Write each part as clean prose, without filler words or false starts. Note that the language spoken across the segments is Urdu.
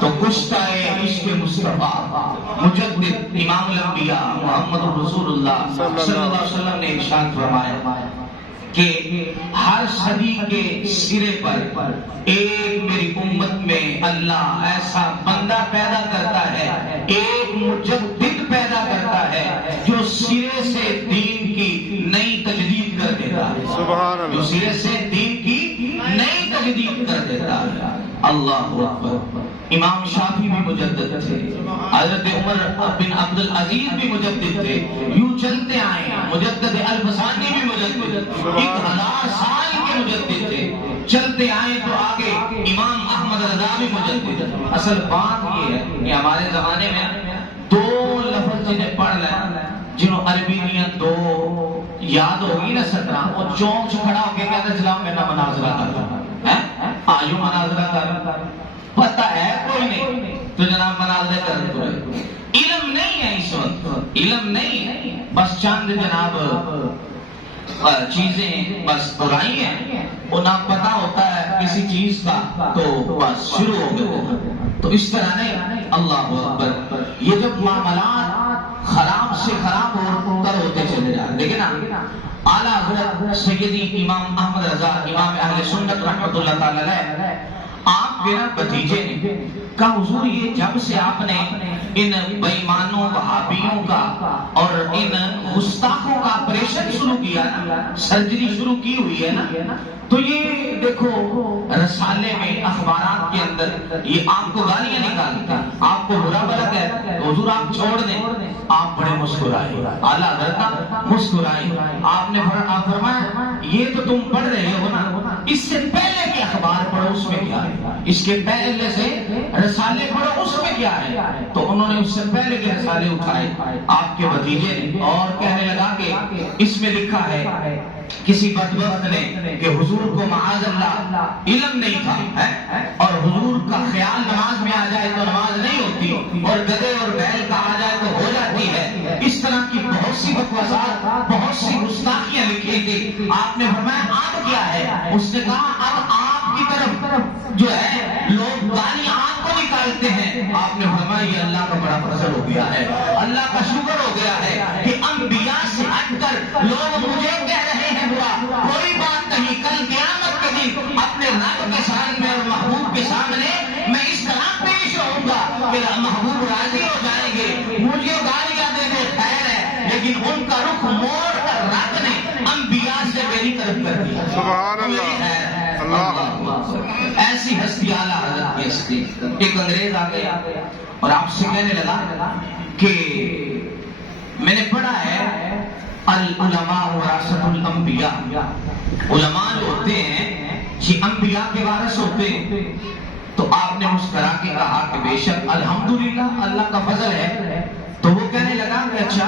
تو کشتہ عشق مصطفیٰ مجدد امام الانبیاء محمد رسول اللہ صلی اللہ علیہ وسلم نے ارشاد فرمایا کہ ہر صدی کے سرے پر ایک میری امت میں اللہ ایسا بندہ پیدا کرتا ہے، ایک مجدد پیدا کرتا ہے جو سرے سے دین کی نئی تجدید کر دیتا ہے، سبحان اللہ، جو سرے سے دین کی نئی تجدید کر دیتا ہے۔ اللہ اکبر۔ امام شافعی بھی مجدد تھے، حضرت عمر بن عبد العزیز بھی مجدد تھے، یوں چلتے آئے۔ مجدد الفسانی بھی مجدد، 1000 سال کے مجدد تھے، چلتے آئے تو آگے امام احمد رضا بھی مجدد۔ اصل بات یہ ہے کہ ہمارے زمانے میں 2 لفظ جنہیں پڑھ لیں، جنہوں عربی میں 2 یاد ہوگی نا 17، وہ چونک کھڑا ہو کے کہتے اسلام میں نہ مناظرہ کرتا ہے، آئیو مناظرہ کرتا ہے، پتہ ہے کوئی نہیں تو جناب مناظرہ کرتا ہے۔ علم نہیں ہے اس وقت، علم نہیں ہے، بس چند جناب چیزیں بس برائی ہیں، وہ نہ پتہ ہوتا ہے کسی چیز کا تو بس شروع ہو گئے۔ تو اس طرح نہیں، اللہ اکبر، یہ جب معاملات خراب سے خراب ہوتے چلے جا رہے، دیکھیں نا اعلیٰ حضرت سیدی امام احمد رضا امام اہل سنت رحمۃ اللہ تعالی علیہ، آپ کے بھتیجے نے کہا حضور یہ جب سے آپ نے ان بےایمانوں وہابیوں کا اور ان گستاخوں کا آپریشن شروع کیا نا، سرجری شروع کی ہوئی ہے نا، تو یہ دیکھو رسالے میں اخبارات کے اندر یہ آپ کو گالیاں نکالتے ہیں، آپ کو برا بھلا کہتے ہیں، حضور آپ چھوڑ دیں۔ آپ بڑے مسکرائے، اعلیٰ حضرت مسکرائے، آپ نے فرمایا یہ تو تم پڑھ رہے ہو نا، اس سے پہلے کے اخبار پڑھو اس میں کیا ہے، اس کے پہلے سے رسالے پڑھو اس میں کیا ہے۔ تو انہوں نے اس سے پہلے کے رسالے اٹھائے آپ کے بھتیجے نے، اور کہنے لگا کہ اس میں لکھا ہے کسی بدبخت نے کہ حضور کو معاذ اللہ علم نہیں تھا اور حضور کا خیال نماز میں آ جائے تو نماز نہیں ہوتی، اور گدھے اور بیل کا آ جائے تو ہو جاتی ہے۔ اس طرح کی بہت سی بکواسات، بہت سی گستاخیاں لکھی تھی۔ آپ نے فرمایا اب کیا ہے؟ اس نے کہا اب آپ کی طرف جو ہے لوگ گالیاں آپ کو نکالتے ہیں۔ آپ نے فرمایا یہ اللہ کا بڑا فضل ہو گیا ہے، اللہ کا شکر ہو گیا ہے کہ انبیاء سے ہٹ کر لوگ مجھے کہہ رہے ہیں برا، کوئی بات نہیں، کل قیامت کے دن اپنے رب کے سامنے اور محبوب کے سامنے میں اس طرح پیش ہوں گا کہ محبوب راضی ہو جائیں گے، مجھے گالیاں دے دے خیر ہے، لیکن ان کا رخ موڑ کر رب نے انبیاء سے میری طرف کر دیا۔ سبحان اللہ، اللہ، ایسی ہستی اعلیٰ حضرت کی ہستی۔ ایک انگریز آ گیا اور آپ سے کہنے لگا کہ میں نے پڑھا ہے العلماء ورثۃ الانبیاء، علماء جو ہوتے ہیں یہ انبیاء کے وارث ہوتے ہیں۔ تو آپ نے مسکرا کے کہا کہ بے شک الحمدللہ اللہ کا فضل ہے۔ تو وہ کہنے لگا کہ اچھا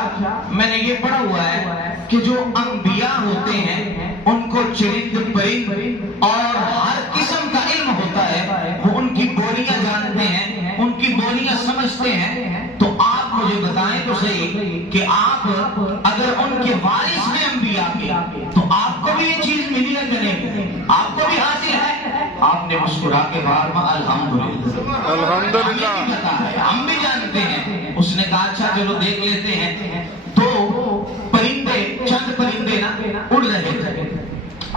میں نے یہ پڑھا ہوا ہے کہ جو انبیاء ہوتے ہیں ان کو چرند پرند اور ہر قسم کا علم ہوتا ہے، وہ ان کی بولیاں جانتے ہیں، ان کی بولیاں سمجھتے ہیں۔ تو آپ مجھے بتائیں تو صحیح کہ آپ اگر ان کے وارث ہیں انبیاء کے تو آپ کو بھی یہ چیز ملی ہے کہ نہیں؟ آپ کو بھی حاصل ہے؟ آپ نے مسکرا کے باہر میں الحمدللہ، الحمدللہ، ہم بھی جانتے ہیں۔ اس نے کہا اچھا چلو دیکھ لیتے ہیں۔ تو پرندے، چند پرندے نا اڑ رہے تھے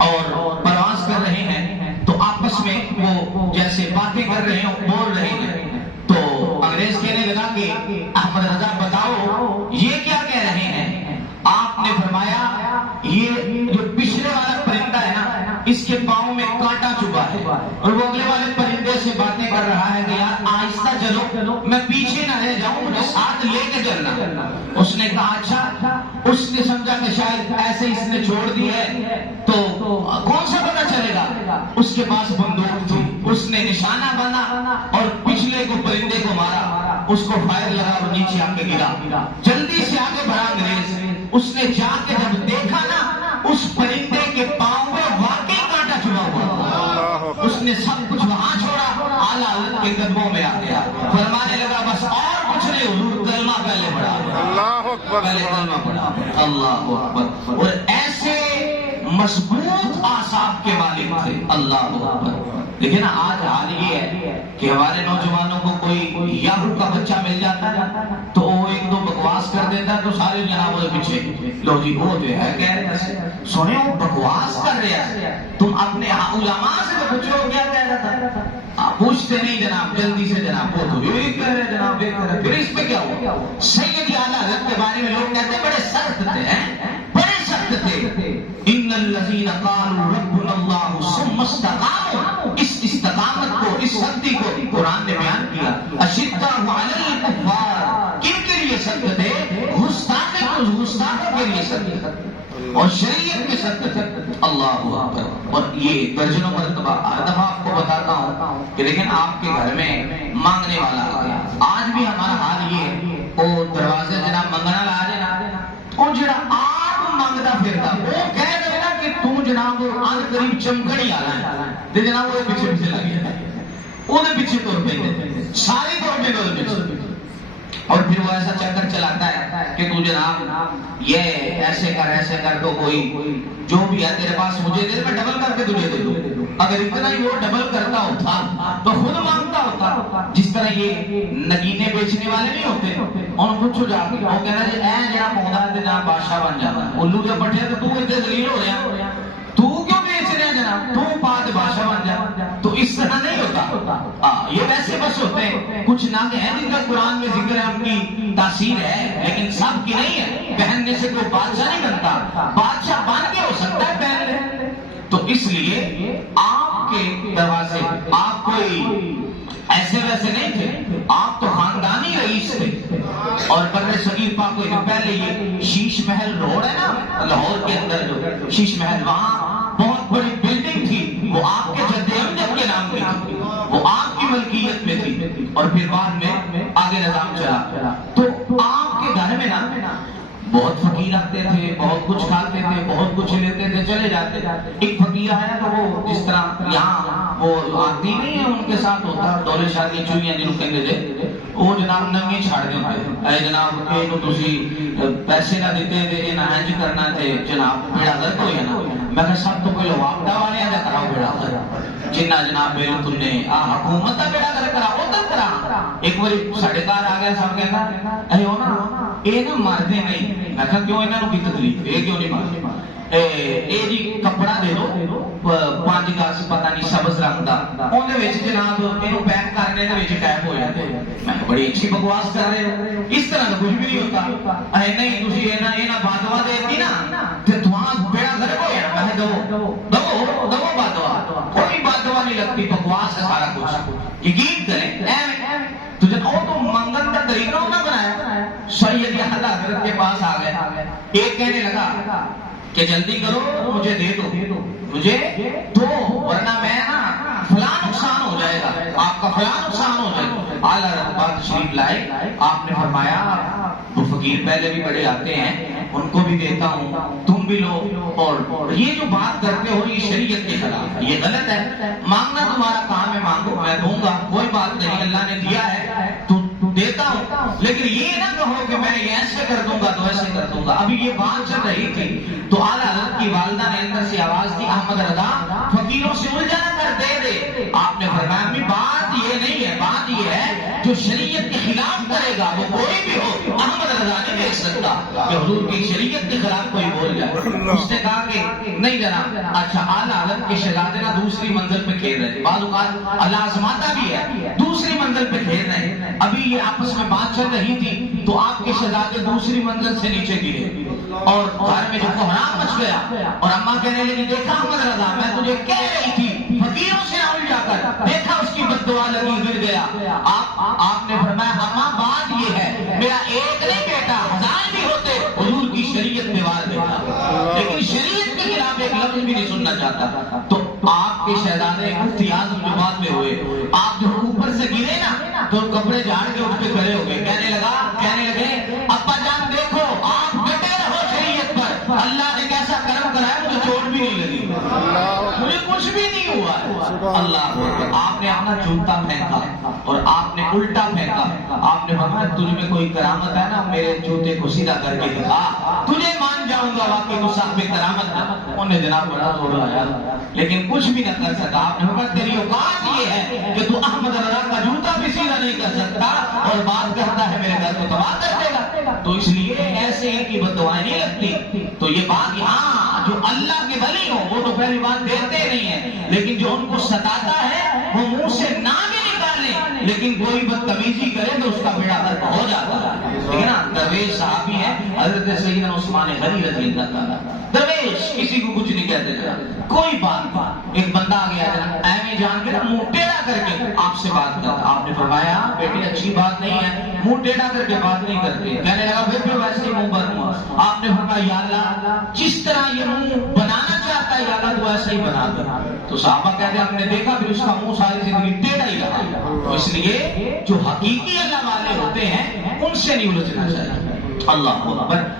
اور پرواز کر رہے ہیں، تو آپس میں وہ جیسے باتیں کر رہے ہیں، بول رہے ہیں۔ تو انگریز کہنے لگا کہ احمد رضا بتاؤ یہ کیا کہہ رہے ہیں؟ آپ نے فرمایا یہ جو پچھلے والا پرندہ ہے نا اس کے پاؤں میں کانٹا چبھا ہے، اور وہ اگلے والے پرندے سے باتیں کر رہا ہے کہ یار آہستہ چلو، میں پیچھے نہ رہ جاؤں، مجھے ساتھ لے کے چلنا۔ اس نے کہا اچھا، اس نے سمجھا کہ شاید ایسے اس نے چھوڑ دی ہے تو کون سا پتہ چلے گا۔ اس کے پاس بندوق تھی، اس نے نشانہ بنا اور پچھلے کو پرندے کو مارا، اس کو فائر لگا اور نیچے آ کے گرا۔ جلدی سے آگے بڑھا انگریز، اس نے جا کے جب دیکھا نا اس پرندے کے پاؤں میں واقعی کانٹا چبھا ہوا تھا، اس نے سب کچھ وہاں چھوڑا، اعلیٰ حضرت کے قدموں میں آ گیا، فرمانے لگا بس اور کچھ نہیں حضور کلمہ پہلے پڑھا، اللہ اکبر، پہلے کلمہ پڑھا، اللہ اکبر۔ اور ایسے مضبوط اعصاب کے مالک تھے، اللہ اکبر۔ لیکن آج حال یہ ہے کہ ہمارے نوجوانوں کو کوئی یاہو کا بچہ مل جاتا ہے تو وہ ایک دو بکواس کر دیتا ہے تو سارے جناب وہ پیچھے لو جی وہ جو ہے کہہ رہے ہیں سونے وہ بکواس کر رہے ہیں تم اپنے علماء سے تو پوچھو کیا کہہ رہا تھا پوچھتے نہیں جناب جلدی سے جناب وہ تو یہ کہہ رہے جناب یہ کہہ رہے پھر اس پہ کیا ہوا سید اعلیٰ حضرت کے بارے میں لوگ کہتے ہیں بڑے سخت تھے بڑے سخت تھے ان الذین قالوا ربنا اللہ ثم استقاموا اس استقامت کو اس سختی کو قرآن نے بیان کیا اشداء علی الکفار کن کے لیے سخت تھے گستاخوں کے لیے سخت اور شریعت کے سخت اللہ اکبر اور یہ درجنوں مرتبہ دفعہ آپ کو بتاتا ہوں کہ لیکن آپ کے گھر میں مانگنے والا آ گیا آج بھی ہمارا حال یہ ہے وہ دروازے جناب منگنا لا دینا وہ جڑا آپ مانگتا پھرتا وہ کہہ دے نا کہ تم جناب آن قریب چمکڑی آنا ہے تے جناب وہ پیچھے پیچھے لگی ہے وہ پیچھے طور پہ ساری طور پہ وہ پیچھے اور پھر وہ ایسا چکر چلاتا ہے کہ تو جناب یہ ایسے کر تو کوئی جو بھی ہے تیرے پاس مجھے دے میں ڈبل کر کے تجھے دے دوں اگر اتنا ہی وہ ڈبل کرتا ہوتا تو خود مانگتا ہوتا جس طرح یہ نگینے بیچنے والے نہیں ہوتے ان پوچھو جا کے وہ کہنا جی اے جڑا پوندا تے جناب بادشاہ بن جاتا ہے الو دے بٹھے تے تو اتنے ذلیل ہو رہا تو کیوں بیچ رہے ہیں جناب تو پات بادشاہ بن جا تو اس طرح نہیں ہوتا یہ ویسے بس ہوتے ہیں کچھ ناگے ہیں جن کا قرآن میں ذکر ہے ان کی تاثیر ہے لیکن سب کی نہیں ہے پہننے سے کوئی بادشاہ نہیں بنتا بادشاہ بن کے ہو سکتا ہے پہن لے تو اس لیے آپ کے دروازے آپ کوئی ایسے ویسے نہیں تھے آپ تو خاندانی رئیس تھے اور بر صغیر پاک کو پہلے یہ شیش محل روڈ ہے نا لاہور کے اندر جو شیش محل وہاں بہت بڑی بلڈنگ تھی وہ آپ کے جد امجد کے نام کی تھی وہ آپ کی ملکیت میں تھی اور پھر بعد میں آگے نظام چلا تو آپ کے گھر میں نا بہت فقیر آتے تھے بہت کچھ کھاتے تھے بہت کچھ لیتے تھے چلے جاتے ایک فقیر آیا تو وہ جس طرح یہاں وہ آتی نہیں ہے ان کے ساتھ ہوتا دورے شادی چوئیاں جنہوں کہیں دے وہ جناب ننگی چھاڑ دے ہوتے اے جناب اینو تسی پیسے نہ دیتے دے نہ ہنج کرنا تھے جناب بیڑا گھر کوئی ہے نا میں کہ سب تو کوئی واپڈا والے ہیں کراؤ بیڑا گھر جنہ جناب بیل تم نے حکومت کا بیڑا گھر کرا وہ تک کرا ایک باری ساڑھے کار آ گیا سب کہنا اے ہونا اے نا مارتے نہیں میں کہا کیوں انہوں کی تکلیف اے کیوں نہیں مارتے اے جی کپڑا دے دو 5 گز پتہ نہیں سبز رنگ دا اون دے وچ جناب اینو پیک کرنے دے وچ ٹائپ ہو جاتے میں بڑی اچھی بکواس کر رہے ہو اس طرح کا کچھ بھی نہیں ہوتا اے نہیں تسی اینا بادوا دیتی نا تے تواں بیڑا گھر ہو گیا میں دو بادوا کوئی بادوا نہیں لگتی بکواس ہے سارا کچھ یقین کریں تو جب او تو منگن کا طریقہ نہ بنایا سید اعلیٰ حضرت کے پاس آ گئے ایک کہنے لگا کہ جلدی کرو مجھے دے دو مجھے دو ورنہ میں نا فلاں نقصان ہو جائے گا آپ کا فلاں نقصان ہو جائے گا اعلیٰ حضرت تشریف لائے آپ نے فرمایا وہ فقیر پہلے بھی بڑے آتے ہیں ان کو بھی دیتا ہوں تم بھی لو اور یہ جو بات کرتے ہو یہ شریعت کے خلاف ہے یہ غلط ہے مانگنا تمہارا کام ہے مانگو میں دوں گا کوئی بات نہیں اللہ نے دیا ہے تو دیتا ہوں لیکن یہ نہ کہو کہ میں ایسے کر دوں گا تو ایسے کر دوں گا ابھی یہ بات چل رہی تھی تو اعلیٰ حضرت کی والدہ نے اندر سے آواز دی احمد رضا فقیروں سے الجھا کر دے آپ نے فرمایا بھی بات یہ نہیں ہے بات یہ ہے جو شریعت کے خلاف کرے گا وہ کوئی بھی ہو احمد رضا نہیں دیکھ سکتا کہ حضور کی شریعت کے خلاف کوئی بول جائے اس نے کہا کہ نہیں جناب اچھا اعلیٰ حضرت کے شہزادے نا دوسری منزل پہ کھیل رہے بعض اوقات اللہ آزماتا بھی ہے دوسری منزل پہ کھیل رہے ہیں ابھی یہ آپس میں بات چل رہی تھی تو آپ کے شہزادے دوسری منزل سے نیچے گرے اور گھر میں جو کوہرام مچ گیا اور اماں کہنے لگی دیکھا احمد رضا میں تجھے کہہ رہی تھی فقیروں سے الجھا کر دیکھا اس کی بد دعا لگی گر گیا آپ نے فرمایا اماں بات یہ ہے میرا ایک نہیں بیٹا 1000 بھی ہوتے حضور کی شریعت میں وار دیتا لیکن شریعت کے خلاف ایک لفظ بھی نہیں سننا چاہتا تو آپ کے شہزادے مفتی اعظم جو بعد میں ہوئے آپ جو اوپر سے گرے نا تو کپڑے جھاڑ کے اٹھ کے کھڑے ہو گئے کہنے لگے ابا جان دیکھو آپ ڈٹے رہو شریعت پر اللہ نے کیسا کرم کرایا مجھے چوٹ بھی نہیں لگی مجھے کچھ بھی نہیں ہوا اللہ اکبر. آپ نے اپنا جوتا پھینکا اور آپ نے الٹا پھینکا. آپ نے فرمایا تجھ میں کوئی کرامت ہے نا, میرے جوتے کو سیدھا کر کے دکھا, تجھے مان جاؤں گا واقعی تو صاحب کرامت ہے. انہوں نے جناب بڑا زور لایا لیکن کچھ بھی نہ کر سکا. آپ نے فرمایا تیری اوقات یہ ہے کہ تو احمد رضا کا جوتا بھی سیدھا نہیں کر سکتا اور بات کرتا ہے میرے گھر کو تباہ کر دے گا. تو اس لیے ایسے ہی کی بد دعائیں نہیں لگتی. تو یہ بات ہاں جو اللہ کے ولی ہو وہ تو پہلی بات دیتے نہیں ہیں, لیکن جو ان کو ستاتا ہے وہ منہ سے نہ بھی نکالے لیکن کوئی بدتمیزی کرے تو اس کا بیڑا غرق ہو جاتا ہے. ٹھیک ہے نا. درویش صحابی ہے حضرت سیدنا عثمان غنی رضی اللہ تعالیٰ. درویش کسی کو کچھ نہیں کہتے تھے, کوئی بات. ایک بندہ آ گیا جناب ایویں جان کے نا منہ ٹیڑھا کر کے آپ سے بات کرتا. آپ نے فرمایا بیٹی اچھی بات نہیں ہے, منہ ٹیڑھا کر کے بات نہیں کرتے. کہنے لگا پھر ویسے ہی منہ بند ہوا. آپ نے فرمایا یا اللہ جس طرح یہ منہ بنانا چاہتا ہے یا اللہ تو ایسا ہی بنا دے. تو صحابہ کہتے ہیں ہم نے دیکھا پھر اس کا منہ ساری زندگی ٹیڑھا ہی رہا. تو اس لیے جو حقیقی اللہ والے ہوتے ہیں ان سے نہیں الجھنا چاہیے. اللہ اکبر.